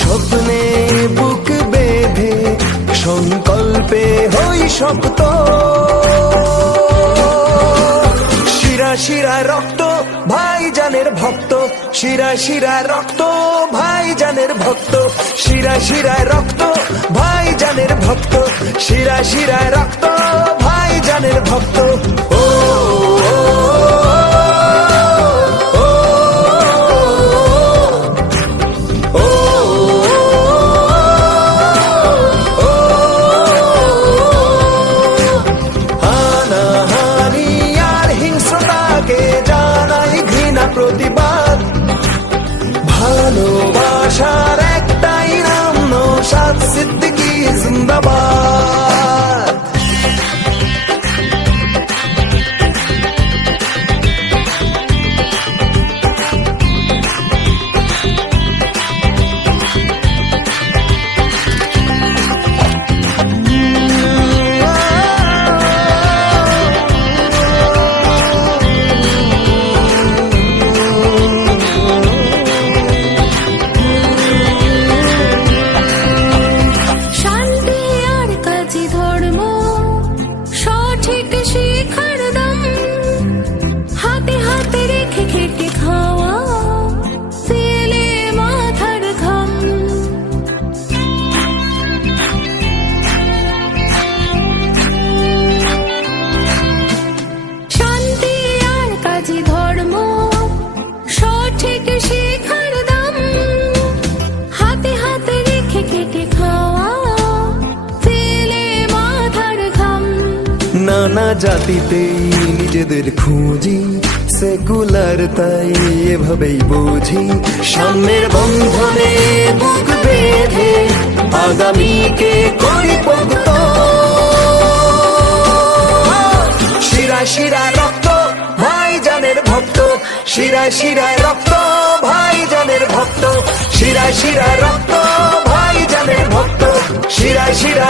স্বপ্নে বুক বেঁধে সংকল্পে হই শক্ত, শিরা শিরা রক্ত ভাইজানের ভক্ত, শিরা শিরা রক্ত ভাইজানের ভক্ত, শিরা শিরা রক্ত ভাইজানের ভক্ত, শিরা শিরা রক্ত ভাইজানের ভক্ত। ও প্রতিবাদ, ভালোবাসার একটাই নাম নওশাদ সিদ্দিকী জিন্দাবাদ। নানা জাতিতেই নিজেদের খুঁজি, সেকুলার তাই এভাবেই বুঝি, সামনের বন্ধনে বুক বেঁধে আগামীকে করি পোক্ত, শিরা শিরা রক্ত ভাইজানের ভক্ত, শিরা শিরা রক্ত ভাইজানের ভক্ত, শিরা শিরা রক্ত ভাইজানের ভক্ত, শিরা শিরা